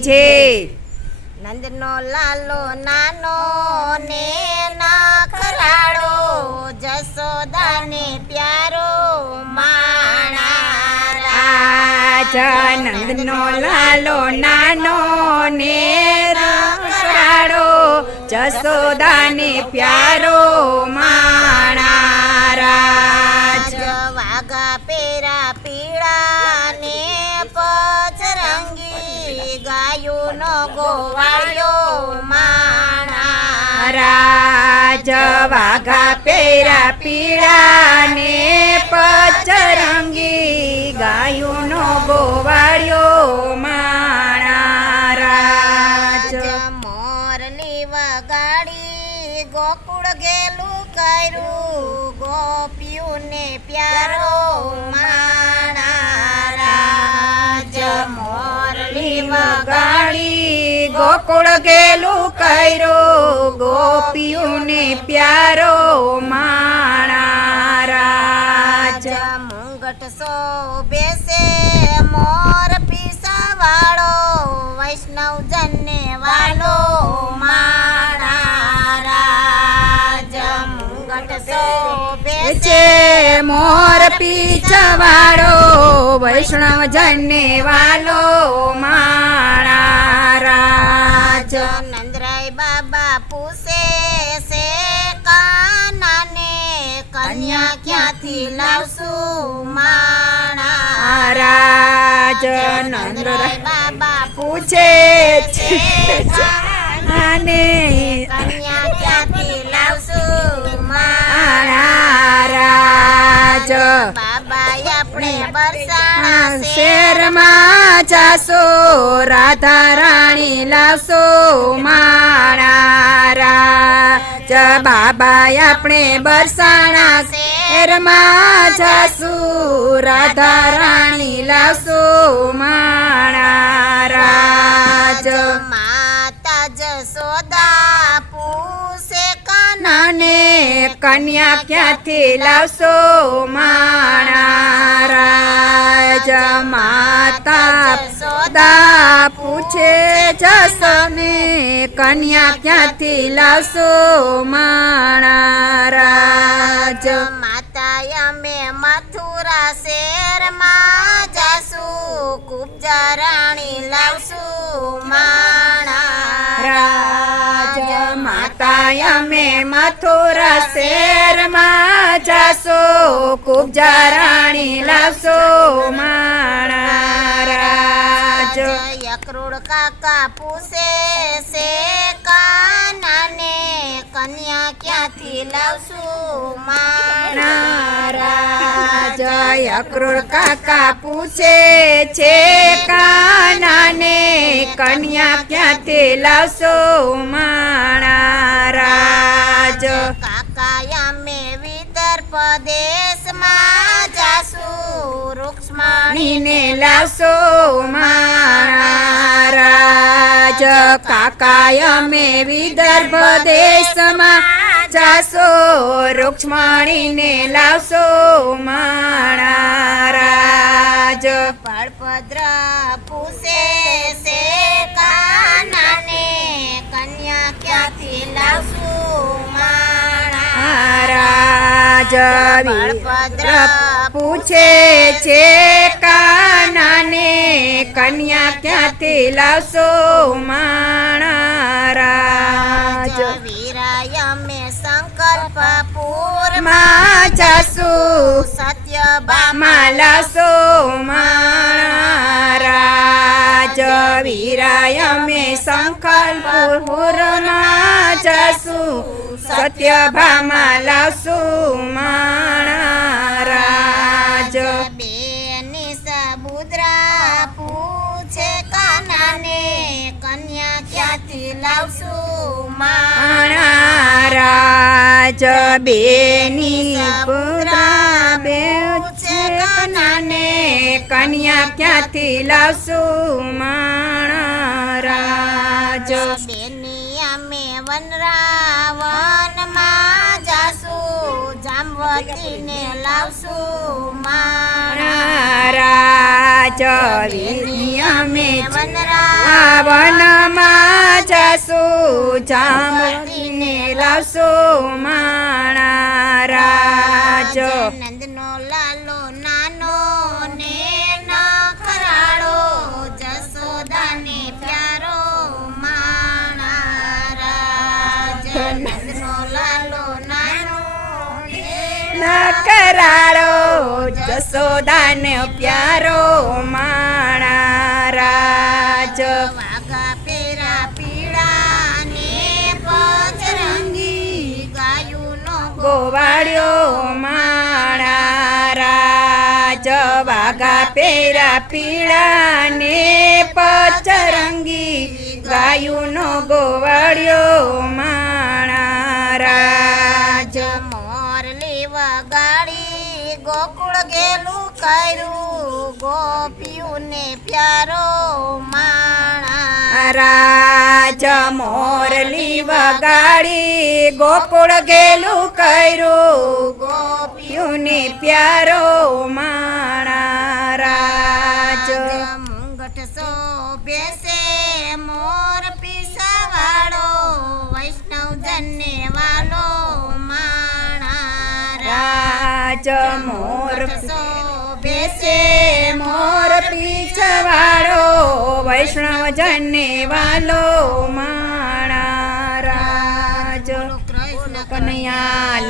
છે નંદનો લાલો નાનો ને ના ખરાડો જસોદાને પ્યારો માણા નંદનો લાલો નાનો ને રખરાડો જસોદાને પ્યારો માણા રાજ. વાઘા પેરા પીળા ગાયુંનો ગોવાયો માણા રાજ વાઘા પેરા પીળા ને પચરંગી ગાયુંનો ગોવાળ્યો માણા રાજ મોરલી વગાડી ગોકુળ ગેલું કર્યું. ગોપિયું ને પ્યારો માણા રાજ મોરલી ગાળી ગોકુળ ગેલું કર્યો ગોપીઓને પ્યારો માણા રાજ. મુંગટ સો બેસે મોર પીસા વાળો વૈષ્ણવ જનને વાલો છે મોર પીછવાળો વૈષ્ણવ જનને વાલો મારા રાજ. નંદરાય બાબા પૂછે છે કાનાને કન્યા ક્યાંથી લાવશું માણા? રાજ નંદરાય બાબા પૂછે છે કાનાને કન્યા ક્યાંથી શેરમાં જાશો રાધા રાણી લાવશો માણારા જ બાબા આપણે બરસાણા શેરમાં જાશું રાધા રાણી લાવશો માણા રાજ. કન્યા ક્યાંથી લાવશો માણા રાજ? માતા સદા પૂછે જસને કન્યા ક્યાંથી લાવશો માણા રાજ? માતા અમે મથુરા શેરમાં જાશું કુબજા રાણી લાવશું માણા અમે મથુરા શેરમાં જાશો ખૂબ રાણી લાવશો માણા રાજ. અક્રોડ કાકા પૂછે છે કાનાને કન્યા ક્યાંથી લાવશું માણા રાજ? અક્રૂર કાકા પૂછે છે કાનાને કન્યા ક્યાંથી લાવશો માણા દેશમાં જાશું રૂક્ષ્મણી ને લાવશો માણા રાજ. કાકા અમે વિદર્ભ દેશમાં જાશો. રૂક્ષ્મણીને લાવશો માણા રાજ. બળભદ્ર પૂછે છે કાનાને કન્યા ક્યાંથી લાવશો માણારા રાજ વીરાય અમે સંકલ્પ પૂરમાં જાશું સત્ય બામા લાવશો જાશું સત્યભામાં લાવશું માણા રાજ બેની સબુદ્રા પૂછે કાનાને કન્યા ક્યાંથી લાવશું માણા રાજ બેની પુત્રા બે છે કનાને કન્યા ક્યાંથી લાવશું માણા રાજ બેની અમે વનરાવનમાં જાશું લાવશું મારા અમે વનમાં જશું. જામતીને લાવશું માણા રાજ નકરાળો જસોદાને પ્યારો માણા રાજ. વાઘા પેરા પીળા ને પચરંગી ગાયુંનો ગોવાળ્યો માણા રાજ. વાઘા પેરા પીળા ને પચરંગી ગાયુંનો ગોવાળ્યો કર્યું ગોપીઓને પ્યારો માણા. રાજ મોરલી વગાડી ગોકુળ ગેલું કર્યું. ગોપીઓને પ્યારો માણા. રાજ મુંગટ સો બેસે મોર પીસાવાળો. વૈષ્ણવ જનને વાલો માણા. રાજ મોર વૈષ્ણવ જને વાલો માણા રાજ. કનૈયા